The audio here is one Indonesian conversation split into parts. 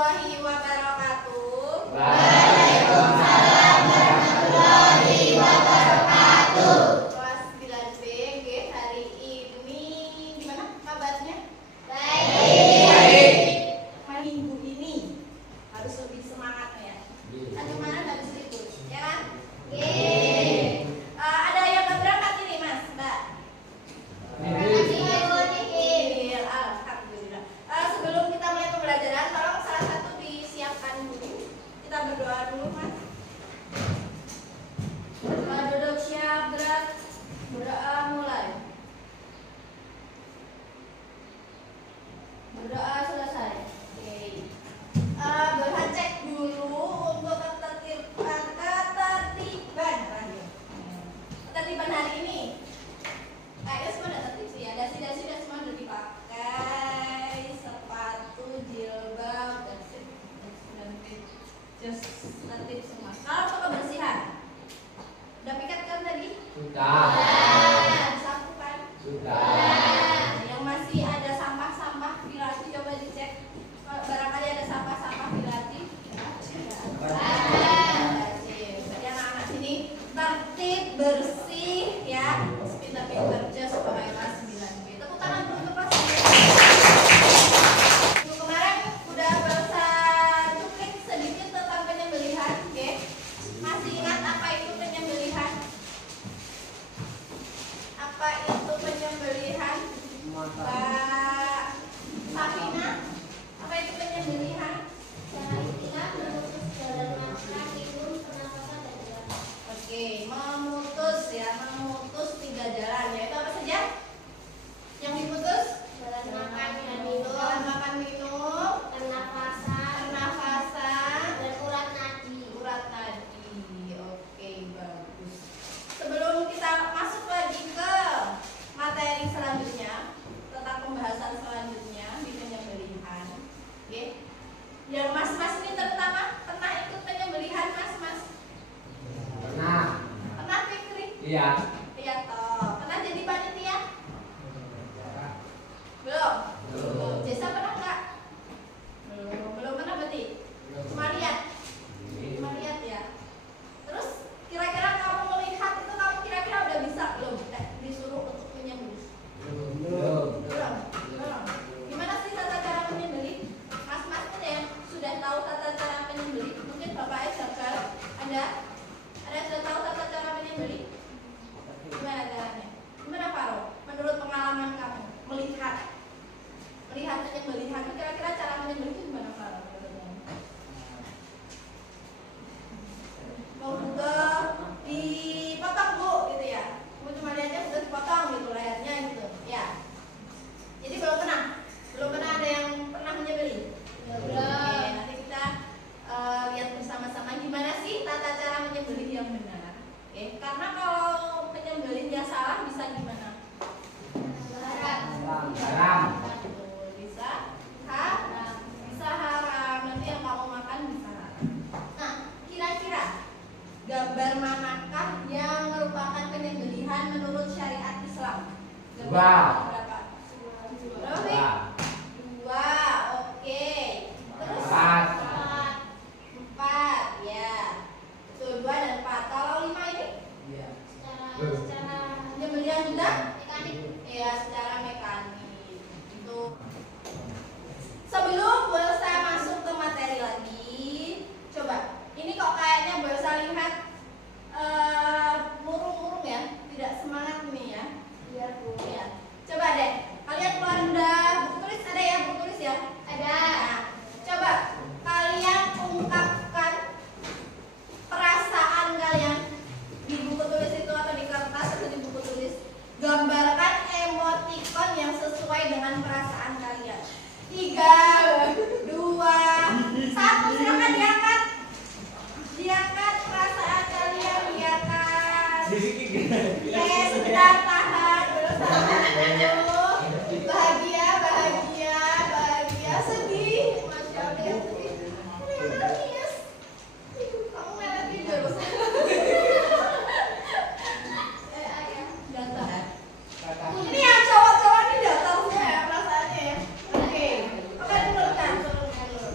warahmatullahi wabarakatuh. Waalaikumsalam warahmatullahi wabarakatuh. Kelas 9B, hari ini gimana kabarnya? Baik. Minggu ini harus lebih semangat ya. Kan kemarin habis libur, ya kan? Ada yang berangkat ini, Mas, Mbak? Alhamdulillah. Sebelum kita mulai pembelajaran, tolong salah satu disiapkan dulu. Kita berdoa dulu, Mas. Duduk siap, gerak. Berdoa mulai. Berdoa selesai. Oke. Bercek dulu untuk ketertiban hari ini. Kayaknya semua udah tertib sih ya. Dasi-dasi dan semua udah dipakai, sepatu, jilbab, dan just tertib semua. Kalau untuk kebersihan, udah piket kan tadi? Sudah. Disapu kan? Sudah. Yang masih ada sampah-sampah pilasi coba dicek. Barangkali ada sampah-sampah pilasi. Jadi anak-anak sini tertib, bersih ya. Pintar-pintar just pakai kelas 9B. Tepuk tangan dulu untuk kelas 9B. Kemarin udah bahasa cuplik sedikit tentang penyembelihan, oke? Masih ingat apa itu penyembelihan? Apa itu penyembelihan? Mbak Safina, apa itu penyembelihan? Oke, memutus ya, memutus 3 jalan. Yaitu apa saja? Yang diputus? Jalan makan dan minum, pernafasan, dan urat nadi. Oke, bagus. Sebelum kita masuk lagi ke materi selanjutnya tentang pembahasan selanjutnya di penyembelihan, oke? Yang mas-mas ini terutama pernah ikut penyembelihan, mas-mas? Pernah Fikri? Iya. Iya toh. Pernah jadi panitia? Belum. Jesa pernah nggak? Belum pernah berarti. Cuma lihat ya. Terus kira-kira kamu melihat itu, kamu kira-kira udah bisa belum? Disuruh untuk menyembelih? Belum. Gimana sih tata cara menyembelih? Mas-mas ada yang sudah tahu tata cara menyembelih? Mungkin Bapak Isabel ada yang sudah tahu tata cara menyembelih? Gimana caranya? Gimana Faro? Menurut pengalaman kamu melihat penyembelihan, kira-kira cara menyembelih itu gimana Faro? Mau juga dipotong bu, gitu ya? Kamu cuma lihatnya sudah dipotong gitu layarnya gitu, ya? Jadi belum pernah ada yang pernah menyembelih? Oke, nanti kita lihat bersama-sama gimana sih tata cara menyembelih yang benar. Oke, karena kalau penyembelih yang salah bisa gimana? Haram. Bisa haram. Nanti yang kamu makan bisa haram. Nah, kira-kira gambar manakah yang merupakan penyembelihan menurut syariat Islam? Gambar berapa? Berapa? 2. Oke. Terus 4 ya. Betul, 2 dan 4. Kalau 5 ini? Iya. Secara penyembelihan juga? Mekanik. Iya, secara mekanik. Itu. Sebelum saya masuk ke materi lagi, coba. Ini kok kayaknya saya lihat murung-murung ya, tidak semangat ini ya. Iya Bu. Ya. Coba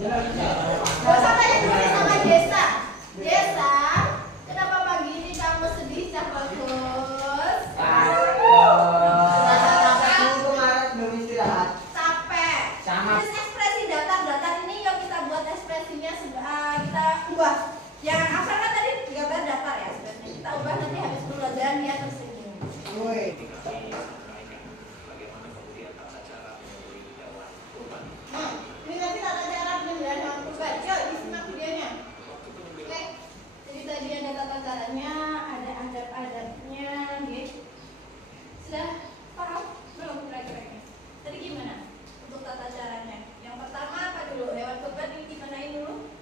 Gak usah tanya dulu sama Desa. Desa, kenapa pagi ini kamu sedih, Cak Bagus? Capek. Terus ekspresi datar-datar ini yuk kita buat ekspresinya, kita ubah. Yang asal kan tadi gambar datar ya sebenarnya. Kita ubah nanti habis pelajaran dia tersenyum. Ini nanti tata cara penyembelihan hewan kurban. Yuk disimak videonya. Oke. Jadi tadi ada tata caranya, ada adab-adabnya, gitu. Sudah paham belum kira-kira? Tadi gimana untuk tata caranya? Yang pertama apa dulu? Hewan kurban ini dimanain dulu?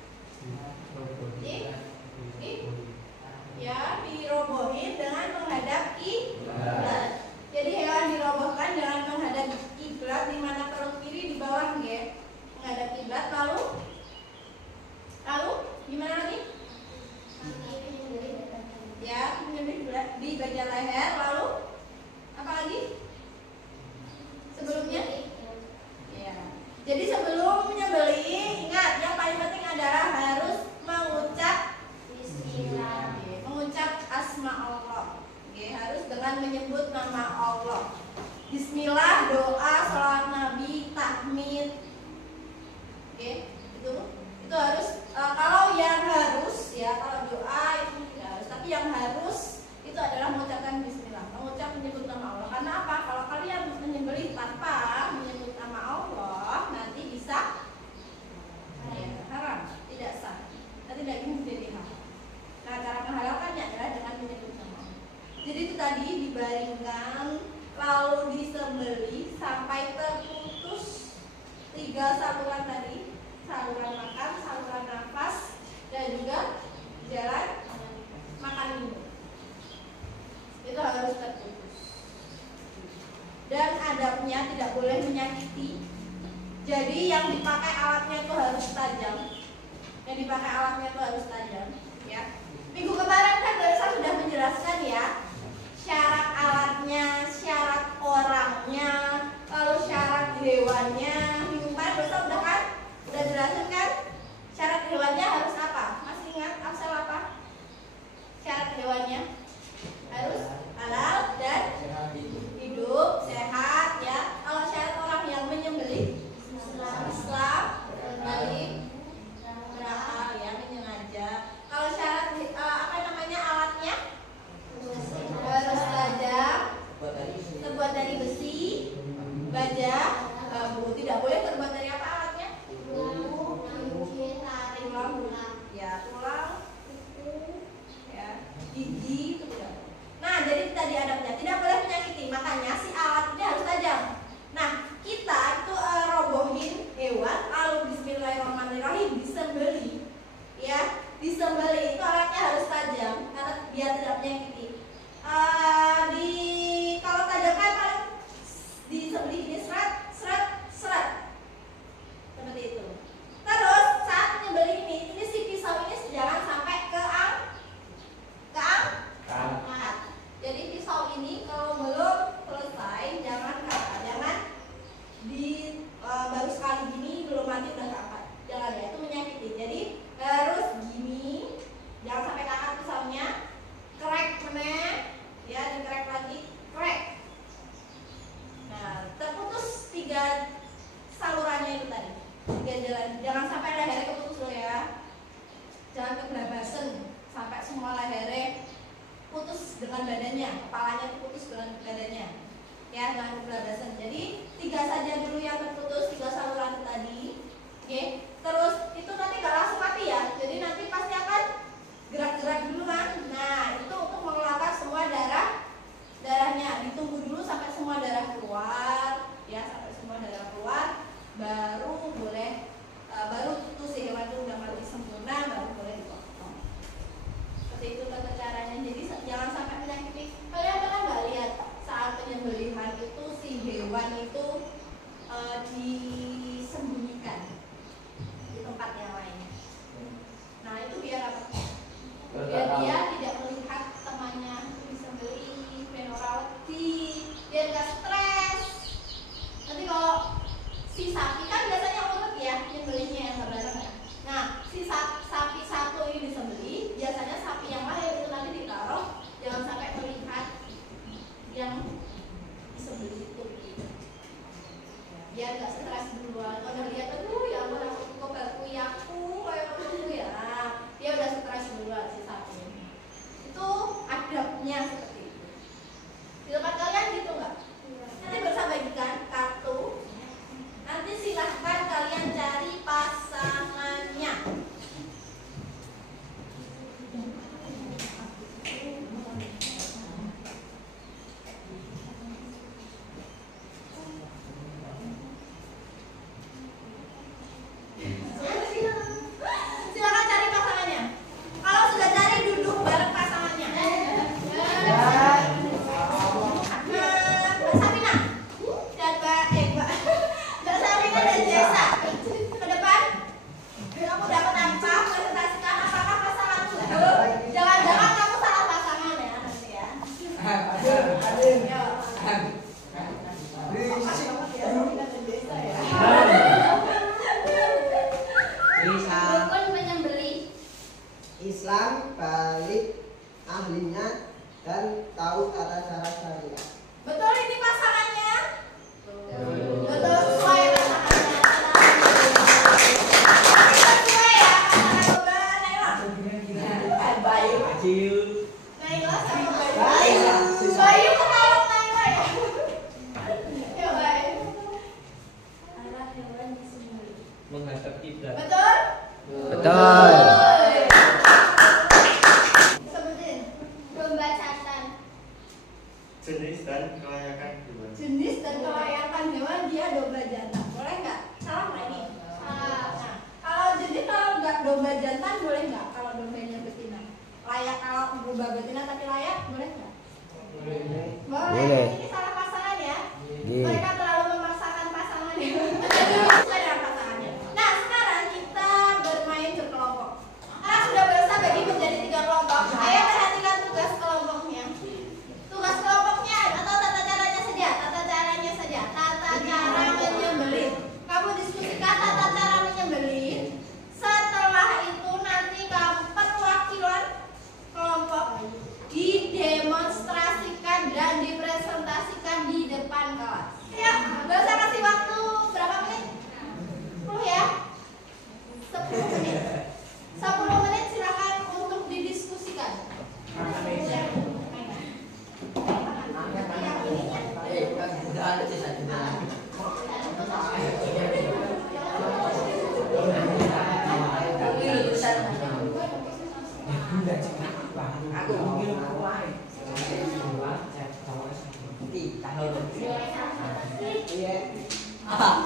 Ya, dirobohin dengan menghadap kiblat. Jadi hewan dirobohkan dengan menghadap kiblat, di mana perut kiri di bawah, ya. Menghadap kiblat, lalu gimana lagi? Ya, di bagian leher, lalu apa lagi? Sebelumnya? Ya. Jadi sebelum menyembelih, ingat yang paling penting adalah harus mengucap Bismillah, mengucap asma Allah. Harus dengan menyebut nama Allah. Bismillah, doa, salawat Nabi, tahmid. Itu harus. Kalau yang harus ya, kalau doa itu tidak harus, tapi yang harus itu adalah mengucapkan Bismillah, mengucap menyebut nama Allah. Karena apa? Kalau kalian menyembelih tanpa menyebut nama Allah, nanti bisa haram, tidak sah. Nanti daging menjadi haram. Nah, cara menghalalkannya adalah dengan menyebut nama Allah. Jadi itu tadi dibaringkan, lalu disembelih sampai terputus 3 saluran tadi, saluran makan, saluran nafas, dan juga jalan makan minum. Itu harus terputus. Dan adabnya tidak boleh menyakiti. Jadi yang dipakai alatnya itu harus tajam. Yang dipakai alatnya itu harus tajam, ya. Minggu kemarin kan saya sudah menjelaskan ya, syarat alatnya, syarat orangnya, lalu syarat hewannya. Minggu kemarin besok udah kan? Udah jelasin kan? Syarat hewannya harus apa? Masih ingat Afsal apa? Syarat hewannya harus halal dan hidup sehat, ya. Kalau syarat orang yang menyembelih Islam, balik, berakal, ya, menyengaja. Kalau syarat alatnya harus tajam, terbuat dari besi, baja, bambu. Tidak boleh terbuat dari apa alatnya? Tulang, ya, gigi itu tidak. Nah, jadi tadi adabnya tidak boleh menyakiti. Makanya si alat ini harus tajam. Nah, kita itu robohin hewan, lalu Bismillahirrahmanirrahim disembelih, ya. Disembelih itu alatnya harus tajam karena biar tidak menyakiti. Kalau tajam kan paling disembelih ini seret seperti itu. Terus saat menyembelih ini si pisau ini jangan sampai ke angkat. Jadi pisau ini kalau belum selesai jangan baru sekali gini belum mati udah keangkat. Jangan ya, itu menyakiti. Jadi harus gini, jangan sampai keangkat pisaunya. Krek meneh, ya, dikrek lagi, krek. Nah, terputus 3 salurannya itu tadi, 3 jalan. Jangan sampai lehernya keputus loh ya. Jangan kebelabasan sampai semua lehernya putus dengan badannya, kepalanya putus dengan badannya. Ya, jangan kebelabasan. Jadi 3 saja dulu yang terputus, 3 saluran tadi. Oke. Terus itu nanti gak langsung mati ya. Jadi nanti pasti akan gerak-gerak dulu kan. Nah, itu untuk mengeluarkan semua darahnya. Ditunggu dulu sampai semua darah keluar, ya, sampai semua darah keluar baru boleh baru putus si hewan itu udah mati sempurna, baru boleh dipotong. Seperti itu tata caranya. Jadi jangan sampai menyakiti. Kalian pernah nggak lihat saat penyembelihan itu si hewan itu disembunyikan Menghadap kiblat. Betul? Betul. Sebutin. Domba jantan. Jenis dan kelayakan hewan. Jenis dan kelayakan hewan dia domba jantan. Boleh nggak? Salah nggak ini? Salah. Nah, kalau jadi kalau nggak domba jantan boleh nggak? Kalau dombanya betina. Layak kalau domba betina tapi layak boleh nggak? Boleh. Boleh. Ini salah pasangan ya. Iya. Mereka terlalu memaksakan pasangannya. Ada pasangannya. Nah, sekarang kita bermain berkelompok. Anak sudah berusaha bagi menjadi 3 kelompok. Ayo perhatikan tugas kelompoknya. Tugas kelompoknya atau tata caranya saja. Tata caranya saja. Tata cara menyembelih. Kamu diskusikan tata cara menyembelih. Setelah itu nanti kamu perwakilan kelompok didemonstrasikan dan dipresentasikan di depan kelas. Ya, nggak usah kasih waktu berapa menit? 10 ya? 10 menit. 10 menit silakan untuk didiskusikan.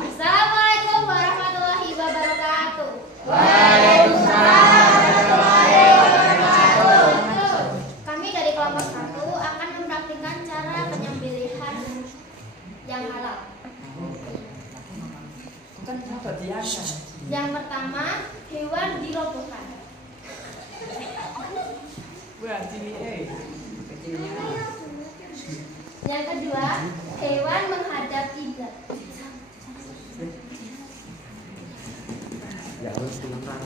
Assalamualaikum warahmatullahi wabarakatuh. Kami dari kelompok 1 akan mempraktikkan cara penyembelihan yang halal. Yang pertama, hewan dirobohkan. Yang kedua, hewan menghadap kiblat. Ya harus dimakan.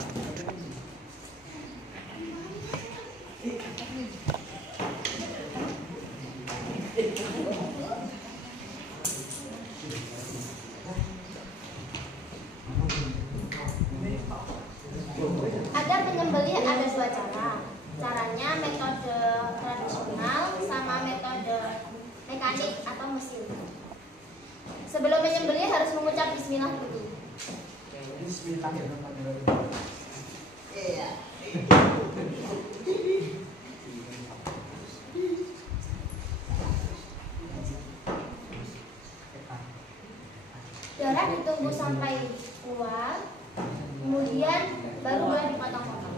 Ada penyembelih ada 2 cara. Caranya metode tradisional sama metode mekanik atau mesin. Sebelum menyembelih harus mengucap bismillah dulu. Darah ditunggu sampai keluar, kemudian baru boleh dipotong-potong.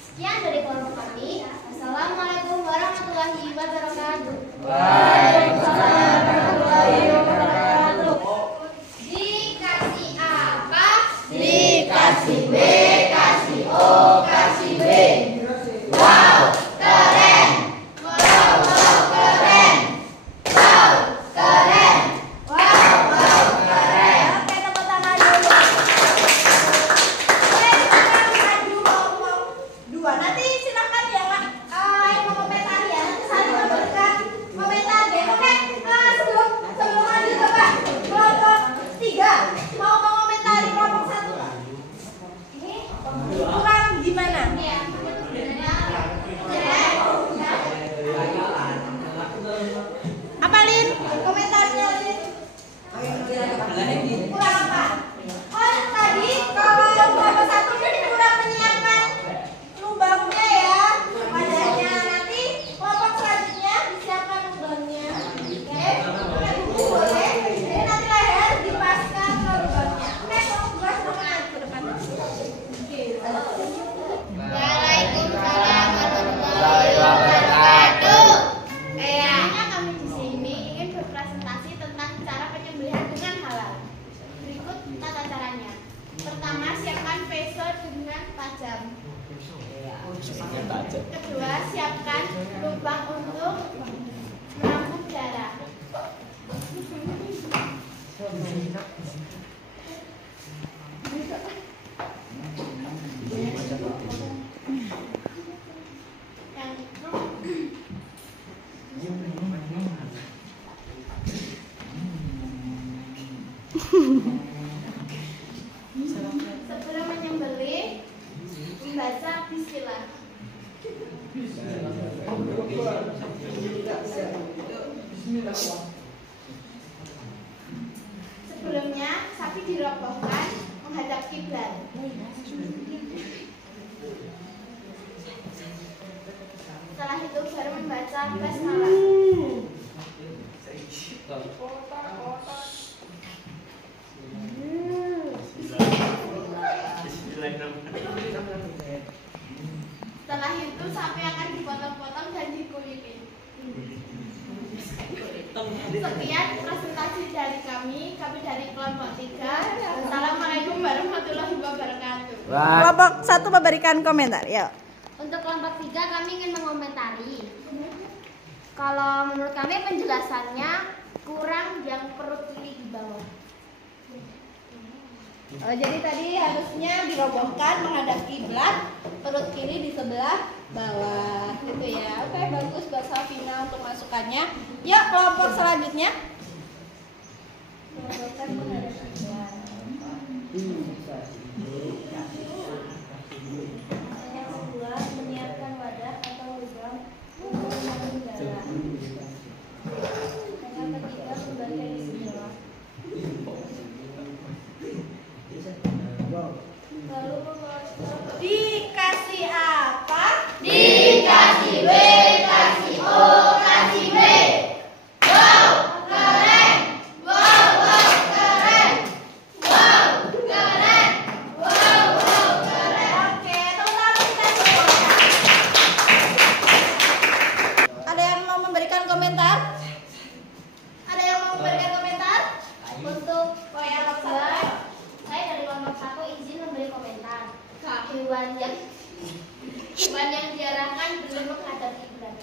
Sekian dari kelompok kami. Assalamualaikum warahmatullahi wabarakatuh. Waalaikumsalam warahmatullahi wabarakatuh. Dikasih apa? Dikasih B, kasih O, kasih B. Wow, keren. Wow, wow, keren. Wow, keren. Wow, wow, keren. Oke, tepuk tangan dulu. Oke, kita maju kelompok 2. Nanti silakan ya, Kak. Yang mau komentar ya. Nanti saling memberikan komentar deh. Oke, sebelum lanjut coba kelompok 3 mau mengomentari kelompok 1. Ini kurang gimana? Apa Lin? Komentarnya Lin? Kurang apa? Oh tadi kalau kelompok 1 ini kurang menyiapkan lubangnya ya, wadahnya. Nanti kelompok selanjutnya disiapkan lubangnya. Oke, pakai buku boleh. Jadi nanti leher dipaskan ke lubangnya. Oke, kelompok 2 silakan ke depan. Oke. Waalaikumsalam warahmatullahi wabarakatuh. Kayaknya kami di sini ingin berpresentasi tentang cara penyembelihan dengan halal. Berikut tata caranya. Pertama, siapkan pisau dengan tajam. Kedua, siapkan lubang untuk menampung darah. Yang sebelum menyembelih, membaca bismillah. dirobohkan menghadap kiblat. Setelah itu baru membaca basmalah. Setelah itu sapi akan dipotong-potong dan dikuliti. Sekian presentasi dari kami dari kelompok 3. Assalamualaikum warahmatullahi wabarakatuh. Kelompok 1 memberikan komentar, ya. Untuk kelompok 3 kami ingin mengomentari. Kalau menurut kami penjelasannya kurang yang perut kiri di bawah. Jadi tadi harusnya dirobohkan menghadap kiblat, perut kiri di sebelah bawah, gitu ya. Oke, bagus buat Safina untuk masukannya. Yuk, kelompok selanjutnya. Robohkan menghadap kiblat. Yang kedua, menyiapkan wadah atau lubang untuk mengandung darah. Yang ketiga, membaca bismillah. Lalu dikasih apa? Dikasih W, kasih O, kasih B. Wow, keren. Wow, wow, keren. Wow, keren. Wow, wow, keren. Oke, teman-teman kita semuanya. Ada yang mau memberikan komentar? Ada yang mau memberikan komentar? Untuk Oh ya, kelompok Pak Safai. 2, saya dari kelompok 1 izin memberi komentar. Hewan yang diarahkan belum menghadap kiblat.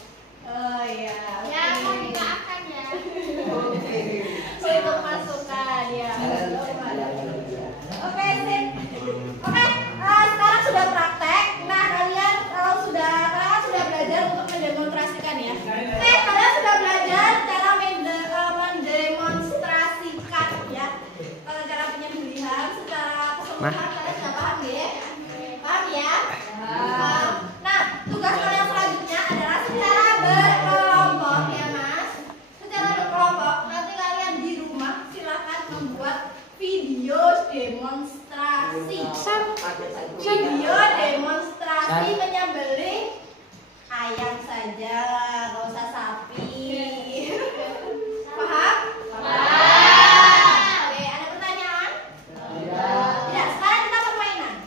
Oh iya. Ya, mau dimaafkan ya. Untuk masukan ya. Oke, sip. Oke, sekarang sudah praktek. Nah, kalian kalian sudah belajar untuk mendemonstrasikan ya. Oke, kalian sudah belajar cara mendemonstrasikan ya. Cara penyembelihan secara keseluruhan kalian sudah paham ya? Paham ya? Nah, tugas kalian selanjutnya adalah secara berkelompok ya Mas. Secara berkelompok, nanti kalian di rumah silakan membuat video demonstrasi. Video demonstrasi menyembelih ayam saja, nggak usah sapi. Paham? Oke, ada pertanyaan? Tidak. Sekarang kita permainan.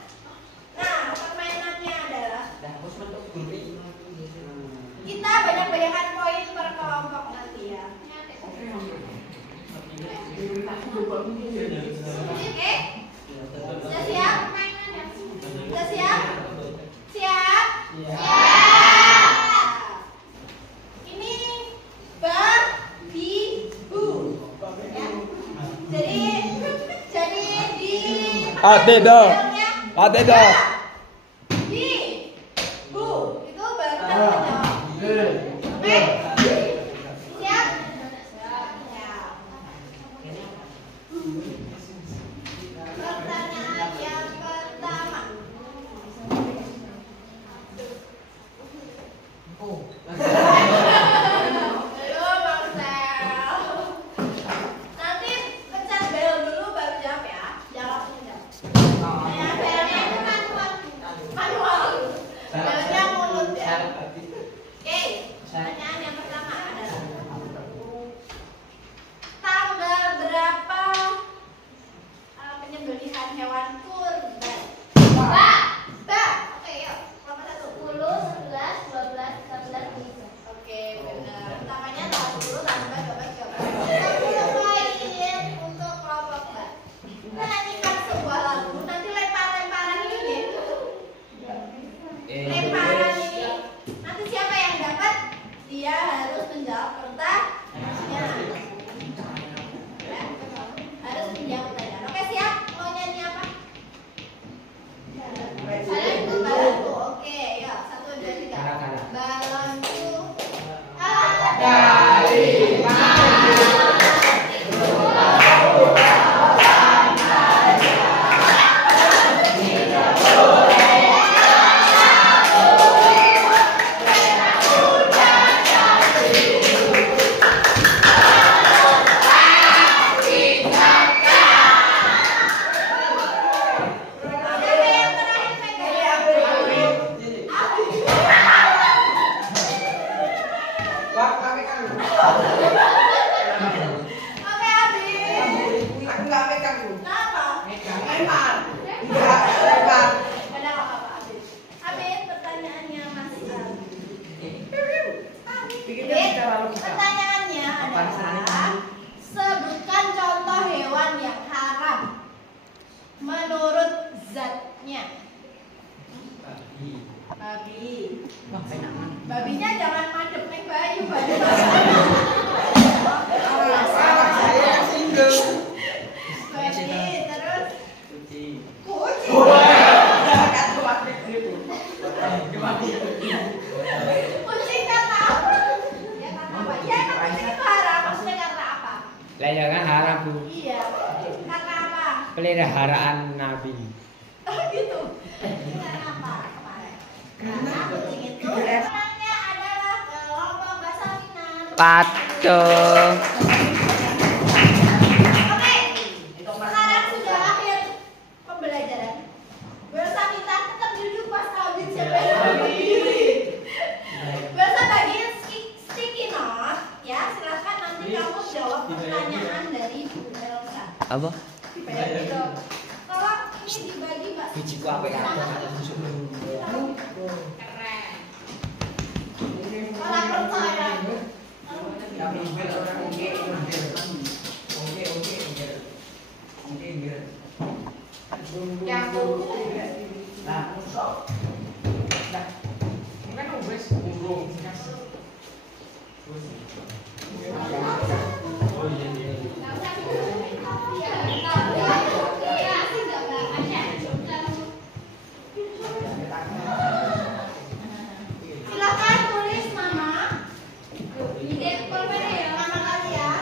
Nah, permainannya adalah kita banyak-banyakan poin per kelompok nanti ya. Oke? Sudah siap? Sudah siap? Siap? Siap. Ini babi-bu. Ya. Jadi di Tidak. Tidak. Di bu itu baru kita menjawab. Oke? Siap? Siap. Pertanyaan yang pertama. Belum, Bang Sel. Nanti pencet bel dulu baru jawab ya. Jangan langsung jawab. Nah, belnya itu manual. Manual. Belnya mulut ya. Oke, pertanyaan yang pertama adalah tanggal berapa Babinya jangan madep neng Bayu, Bayu. Babi, terus kucing. Kucing karena apa? Ya karena apa? Ya emang kucing itu haram. Maksudnya karena apa? Lah jangan haram Bu. Iya. Karena apa? Peliharaan Nabi. Oh gitu. Karena apa? Karena kucing itu orangnya adalah kelompok bahasa Minang. Patung. Oke. Sekarang sudah akhir pembelajaran. Besok kita tetap duduk pas audit siapa yang berdiri. Besok bagian sticky note ya. Silakan nanti kamu jawab pertanyaan dari Bu Elsa. Apa? Gitu. Kalau ini dibagi Mbak. Bijiku apa ya? Keren. Kalau percaya. Yang silakan tulis nama. Ide pulpen ya, nama kalian.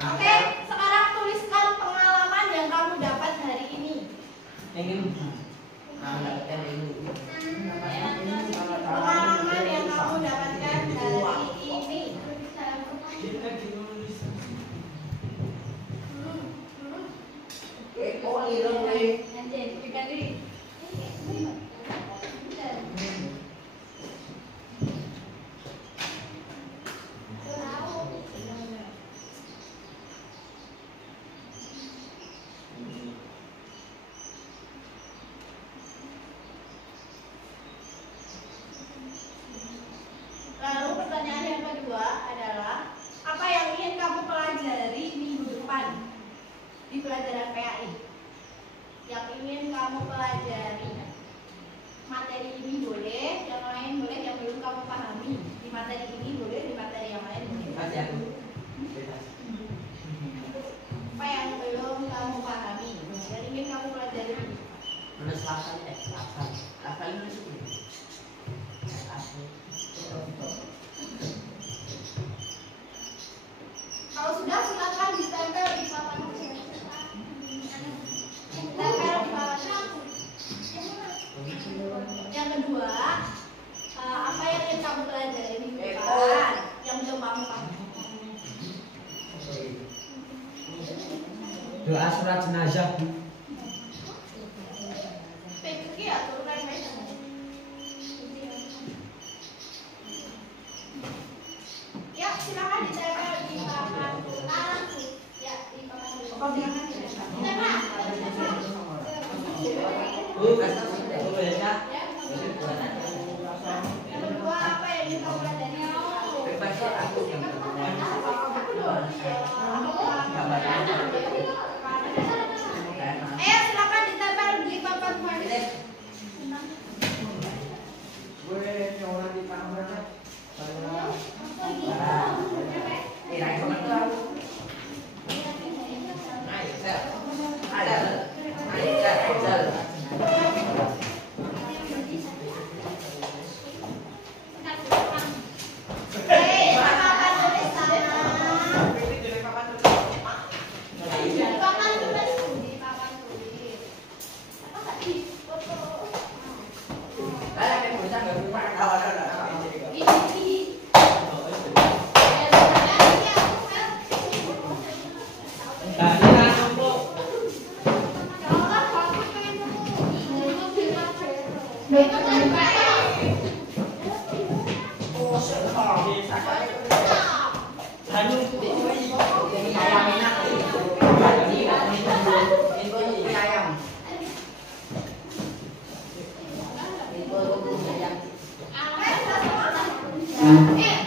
Oke, sekarang tuliskan pengalaman yang kamu dapat hari ini. Pengalaman yang kamu dapatkan hari ini. Lalu pertanyaan yang kedua adalah apa yang ingin kamu pelajari minggu depan di pelajaran PAI? Yang ingin kamu pelajari materi ini boleh, yang lain boleh, yang belum kamu pahami di materi ini boleh, di materi yang lain boleh. Apa yang belum kamu pahami dan ingin kamu pelajari? Kalau sudah silakan ditempel di papan tulis. Tempel di papan tulis. Yang kedua, apa yang ingin kamu pelajari minggu depan yang belum kamu pahami? Doa surat jenazah Bu. Pergi ya, turunkan saya. Ya, silakan ditempel di papan tulis. Ya, di papan tulis. Ditempel. Yang kedua, apa yang ingin kamu pelajari? Silakan ditempel di papan tulis. Eh,